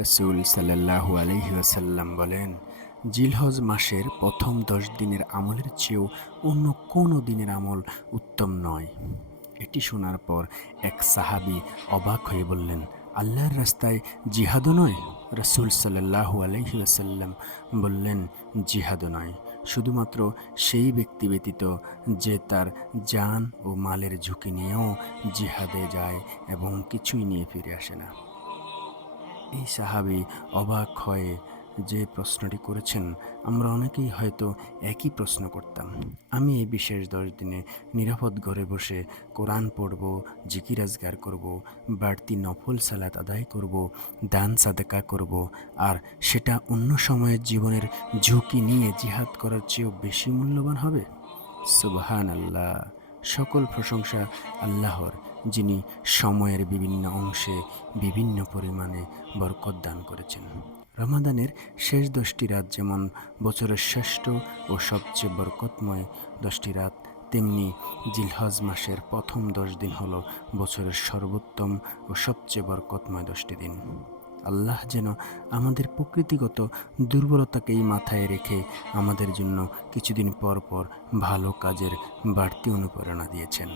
রাসূল সাল্লাল্লাহু আলাইহি ওয়াসাল্লাম বলেন, জিলহজ মাসের প্রথম 10 দিনের আমলের চেয়েও অন্য কোনো দিনের আমল উত্তম নয়। এটি শোনার পর এক সাহাবী অবাক হয়ে বললেন, আল্লাহর রাস্তায় জিহাদও নয়? রাসূল সাল্লাল্লাহু আলাইহি ওয়াসাল্লাম বললেন, জিহাদও নয়, শুধুমাত্র সেই ব্যক্তি ব্যতীত যে তার জান ও মালের ঝুঁকি নিয়েও জিহাদে যায় এবং কিছুই নিয়ে ফিরে আসে না। এই সাহাবী অবাক হয়ে যে প্রশ্নটি করেছেন, আমরা অনেকেই হয়তো একই প্রশ্ন করতাম। আমি এই বিশেষ 10 দিনে নিরাপদ ঘরে বসে কোরআন পড়ব, জিকির আজগার করব, বাড়তি নফল সালাত আদায় করব, দান সাদাকা করব, আর সেটা অন্য সময়ের জীবনের ঝুঁকি নিয়ে জিহাদ করার চেয়েও বেশি মূল্যবান হবে? সুবহানাল্লাহ! সকল প্রশংসা আল্লাহর, যিনি সময়ের বিভিন্ন অংশে বিভিন্ন পরিমাণে বরকত দান করেছেন। রমাদানের শেষ 10টি রাত যেমন বছরের শ্রেষ্ঠ ও সবচেয়ে বরকতময় 10টি রাত, তেমনি জিলহজ মাসের প্রথম 10 দিন হলো বছরের সর্বোত্তম ও সবচেয়ে বরকতময় 10টি দিন। আল্লাহ যেন আমাদের প্রকৃতিগত দুর্বলতাকেই মাথায় রেখে আমাদের জন্য কিছুদিন পর পর ভালো কাজের বাড়তি অনুপ্রেরণা দিয়েছেন।